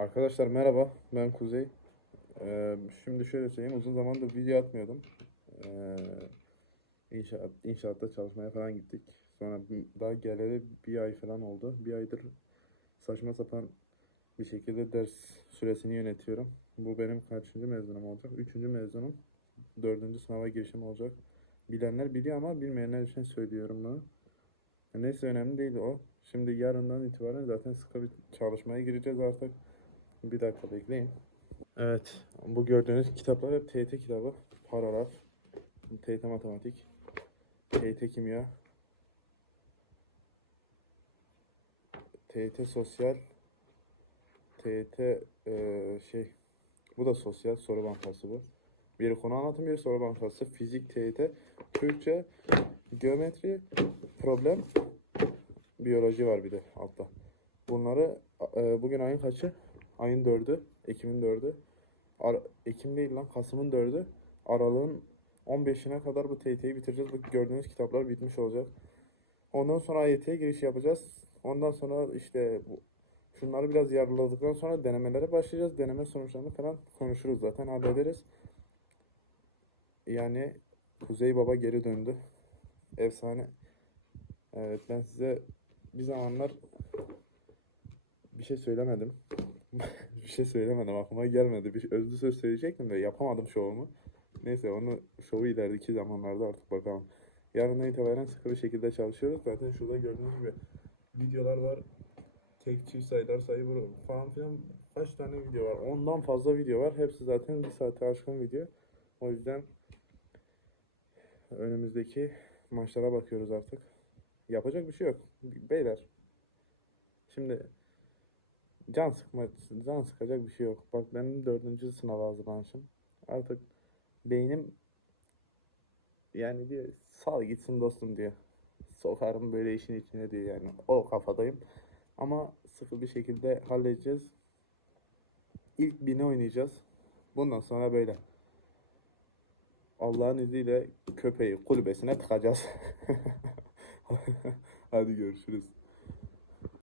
Arkadaşlar merhaba, ben Kuzey. Ee, şimdi şöyle söyleyeyim, uzun zamandır video atmıyordum. Ee, inşaat, inşaatta çalışmaya falan gittik. Sonra daha geleli bir ay falan oldu. Bir aydır saçma sapan bir şekilde ders süresini yönetiyorum. Bu benim kaçıncı mezunum olacak? Üçüncü mezunum. Dördüncü sınava girişim olacak. Bilenler biliyor ama bilmeyenler için söylüyorum bunu. Neyse önemli değil o. Şimdi yarından itibaren zaten sıkı bir çalışmaya gireceğiz artık. Bir dakika bekleyin. Evet, bu gördüğünüz kitaplar hep TYT kitabı. Paragraf, TYT matematik, TYT kimya, TYT sosyal, TYT eee, şey, bu da sosyal soru bankası bu. Biri konu anlatım, biri soru bankası, fizik, TYT, Türkçe, geometri, problem, biyoloji var bir de altta. Bunları e, bugün ayın kaçı? Ayın 4'ü. Ekim'in 4'ü. Ar- Ekim değil lan Kasım'ın 4'ü. Aralığın 15'ine kadar bu TYT'yi bitireceğiz. Bu gördüğünüz kitaplar bitmiş olacak. Ondan sonra AYT'ye giriş yapacağız. Ondan sonra işte bu, şunları biraz yarıladıktan sonra denemelere başlayacağız. Deneme sonuçlarını falan konuşuruz zaten hallederiz. Yani Kuzey Baba geri döndü. Efsane. Evet ben size bir zamanlar bir şey söylemedim. bir şey söylemedim aklıma gelmedi. Bir özlü söz söyleyecektim de yapamadım şovumu. Neyse onu şovu ilerideki zamanlarda artık bakalım. Yarından itibaren sıkı bir şekilde çalışıyoruz. Zaten şurada gördüğünüz gibi videolar var. Tek çift sayılar sayı bu- falan filan kaç tane video var. Ondan fazla video var. Hepsi zaten bir saate aşkın video. O yüzden önümüzdeki maçlara bakıyoruz artık. Yapacak bir şey yok. Beyler. Şimdi can sıkma, can sıkacak bir şey yok. Bak benim dördüncü sınava hazırlanışım. Artık beynim yani diyor sal gitsin dostum diyor. Sokarım böyle işin içine diyor yani. O kafadayım. Ama sıfır bir şekilde halledeceğiz. İlk bini oynayacağız. Bundan sonra böyle. Allah'ın izniyle köpeği kulübesine tıkacağız. Hadi görüşürüz.